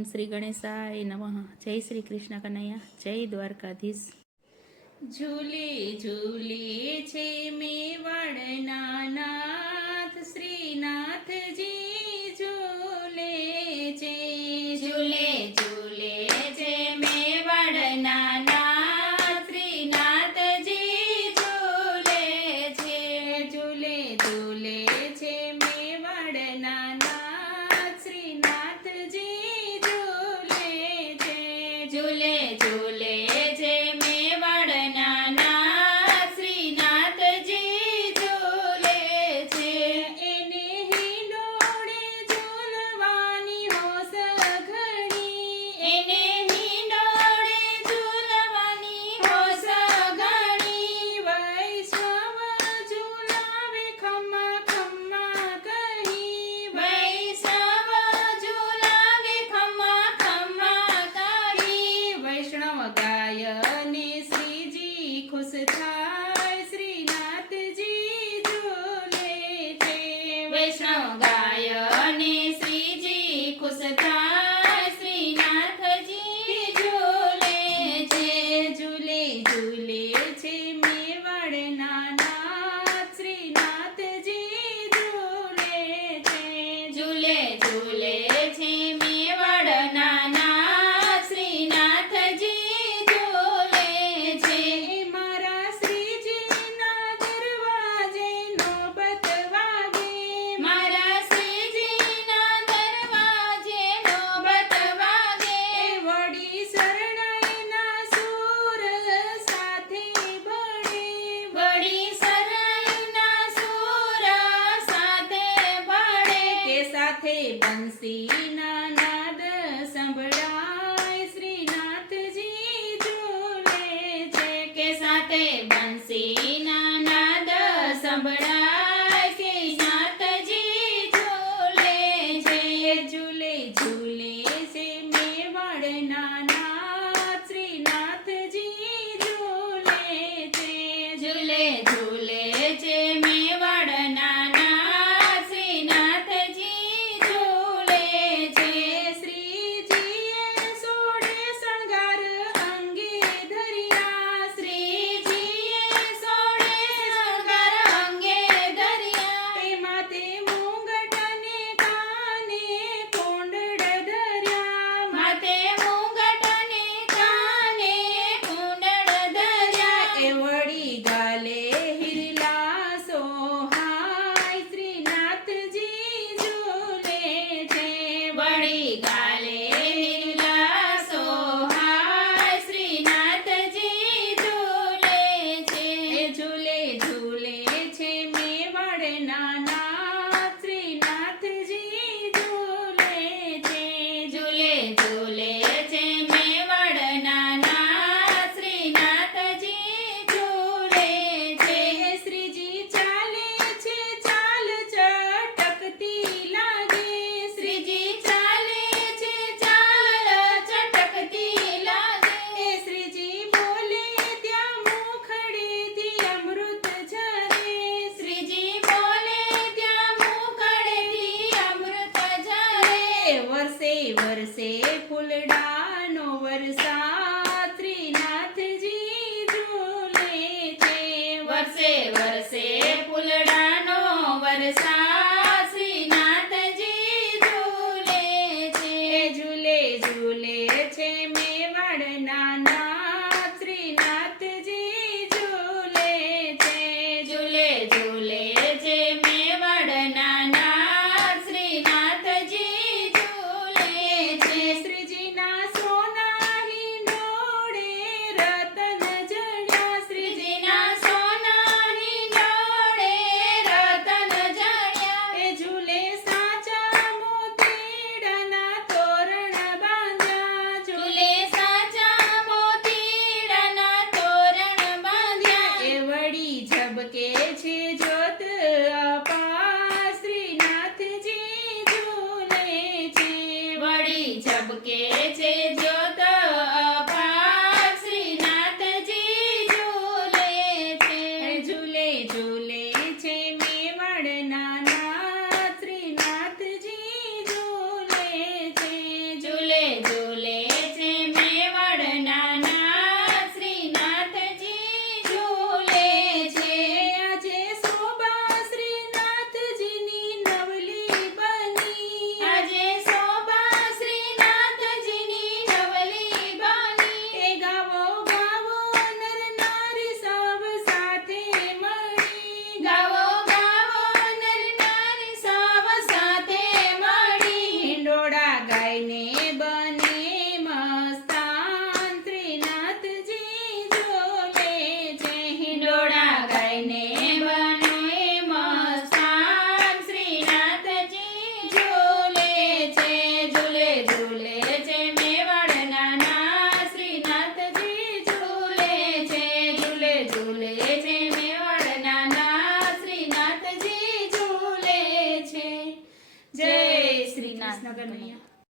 ઓમ શ્રી ગણેશાય નમઃ. જય શ્રી કૃષ્ણ કનૈયા, જય દ્વારકાધીશ. ઝૂલે ઝૂલે છે મેવાડના નાથ, શ્રીનાથજી ઝૂલે છે. ઝૂલે ઝૂલે છે મેવાડના નાથ, શ્રીનાથજી ઝૂલે છે. ઝૂલે ઝૂલે છે મેવાડના નાથ, શ્રીનાથજી ઝૂલે છે. ઝૂલે ઝૂલે છે મેવાડના નાથ, શ્રીનાથજી ઝૂલે છે. એને હિંડોળે ઝૂલવાની હોશ ઘણી, એને હિંડોળે ઝૂલવાની હોશ ઘણી. વૈષ્ણવ ઝૂલાવે ખમ્મા ખમ્મા કહી, વૈષ્ણવ ઝૂલાવે ખમ્મા ખમ્મા કહી. વૈષ્ણવ ગાય ને શ્રીજી ખુશ થાય, શ્રીનાથજી ઝૂલે છે. વૈષ્ણવ ગાય ને શ્રીજી ખુશ થાય, શ્રીનાથજી ઝૂલે છે. ઝૂલે ઝૂલે છે મેવાડના નાથ, શ્રીનાથજી ઝૂલે છે. ઝૂલે ઝૂલે છે મેવાડના નાથ, શ્રીનાથજી ઝૂલે છે. મારા શ્રીજીના દરવાજે નોબત વાગે, મારા શ્રીજીના દરવાજે નોબત વાગે. વળી શરણાઈના સૂર સાથે ભળે, વળી શરણાઈના સૂર સાથે ભળે. કે સાથે બંસીના નાદ સંભળાય, શ્રીનાથજી ઝૂલે છે. કે સાથે બંસીના નાદ સંભળાય, શ્રીનાથજી ઝૂલે છે. ઝૂલે ઝૂલે છે મેવાડના નાથ, શ્રીનાથજી ઝૂલે છે. ઝૂલે ઝૂલે છે મેવાડના નાથ, શ્રીનાથજી ઝૂલે છે. ઝૂલે છે મેવાડના નાથ શ્રીનાથજી ઝૂલે છે. જય શ્રી કૃષ્ણ કનૈયા.